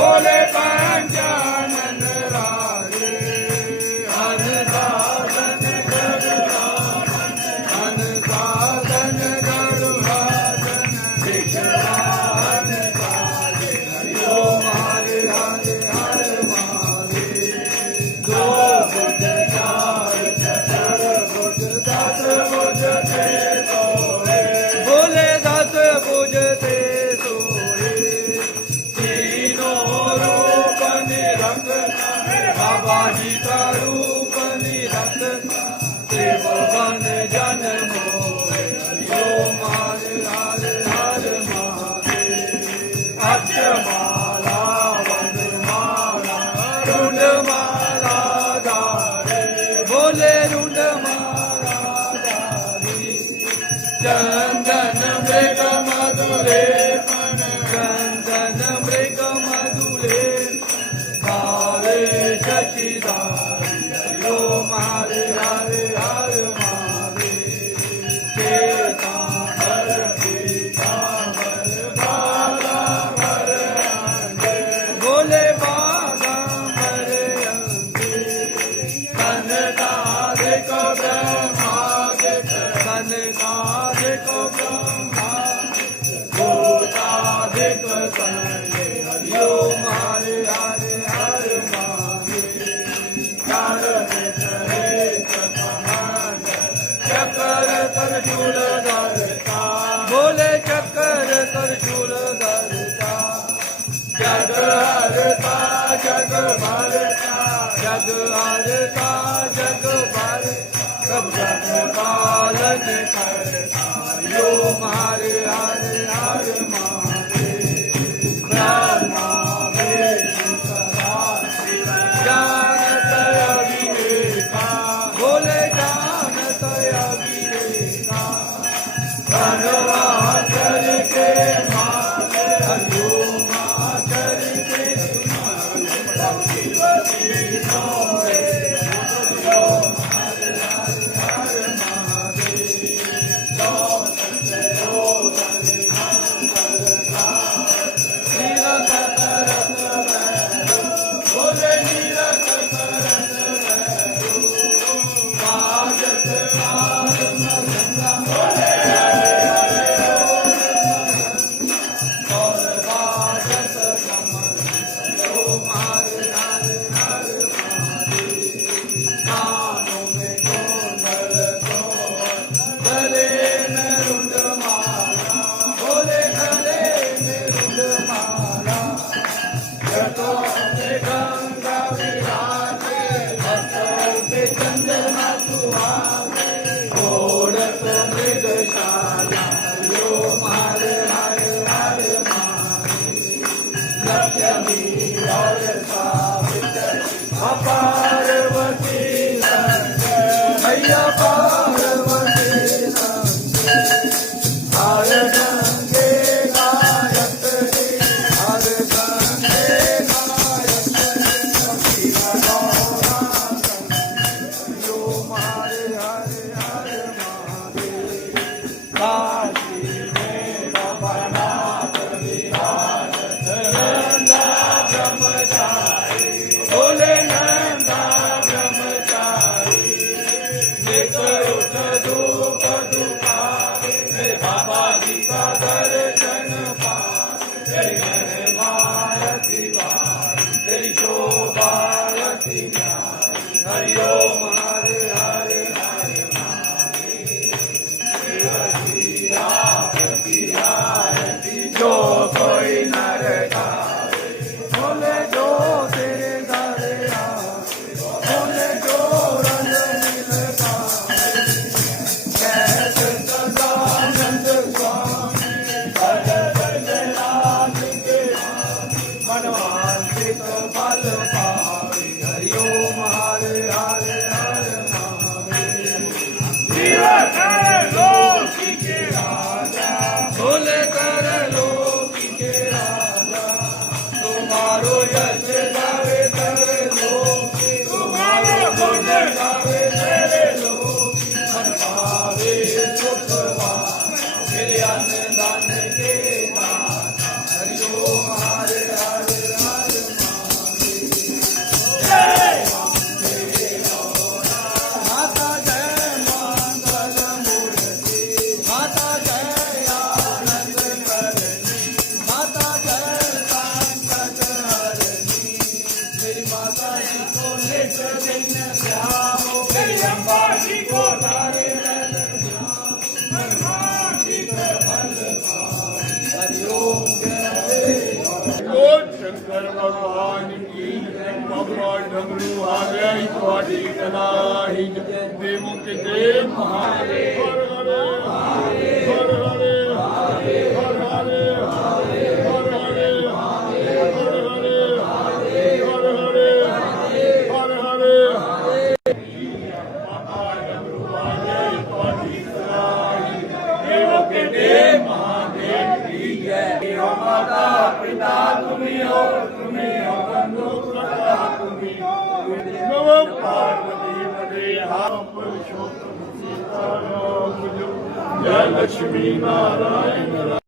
बोले पंचानन राजे अन साधन अन साधन गरुड़ाधन विश्रान काले हरिओ हरे हरे हर महादेव दो बुध चार चतर बुध दस बुध थे सोए बोले दस बुध थे सोए तीनों रूप निरंग बाबा जी का रूप निरंग देव बन जन मोरे हरिओ हरे हरे हर महादेव अक्षमाला वनमाला रुंडमाला धारे बोले रुंडमाला धारी चंदन मृग मधुरे चंदन मृग मधुरे भावे शशिधारी हरिओ हरे हरे हर महादेव श्वेतांबर पीतांबर बालांबर अंगे बोले बालांबर अंगे कनकाधिक ब्रह्मादिक कनकाधिक ब्रह्मादिक भूताधिक संगे हरिओ हरे हरे हर महादेव चक्कर त्रिशूल धरता बोले चक्कर त्रिशूल धरता जग हरता जग भरता जग हरता जग भरता सब जग पालन करता हरिओ हरे हरे हर महादेव ब्रह्मा विष्णु सदा शिव जानत अविवेका बोले जानत अविवेका धनवाचर के माले हरिओ माचर के पार्वती मैया पार्वती हर संगे गायत्री हर संगे गायत्री हरिओ हरे हरे हर महादेव काशी में भवनाथ विराजत नंदा ब्रह्मचारी बोले नंदा ब्रह्मचारी नित उठ धूप दुखारे बाबा जी का दर्शन पाए तेरी महिमायति बारी तेरी शोभायति प्यारी हरिओ हरे हरे हरे महादेव जो कोई नर गावे बोले जो तेरे दरे आवे बोले जो रंग मिल गावे कैसे सदानंद स्वामी भजन राज के मनवांचित फल पावे हरिओ हरे हरे हर महादेव जीव कर लोकी के राजा बोले कर लोकी के राजा तुम्हारो यश गावे तेरे लोग तुम्हारो गुण गावे तेरे लोग मन पावे सुख पावे मेरे अन्न दान के दाता हरिओ हरे हरे हरे ਭਗਵਾਨ ਕੀ ਜੈ। ਬਾਬਾ ਡਮਰੂ ਆ ਗਿਆ ਹੀ ਤੁਹਾਡੀ ਕਲਾਹੀ ਦੇਵੋਂ ਕੇ ਦੇਵ ਮਹਾਦੇਵ। ਹਰ ਹਰੇ ਹਰ ਹਰੇ ਹਰ ਹਰੇ ਹਰ ਹਰੇ ਹਰ ਹਰੇ ਹਰ ਹਰੇ ਹਰ ਹਰੇ। ਬਾਬਾ ਡਮਰੂ ਆ ਗਿਆ ਹੀ ਤੁਹਾਡੀ ਕਲਾਹੀ ਦੇਵੋਂ ਕੇ ਦੇਵ ਮਹਾਦੇਵ ਕੀ ਜੈ। ਹੋ ਮਾਤਾ ਪਿਤਾ ਤੁਮੀ ਹੋ ਬੰਧੂ ਸਦਾ ਤੁਮੀ ਨਮੋ ਪਾਰਵਤੀ ਪਦੇ ਹਮ ਪੁਰਸ਼ੋਤਮ ਸੀਤਾ ਰਾਮ ਜੈ ਲక్ష్ਮੀ ਨਾਰਾਇਣ।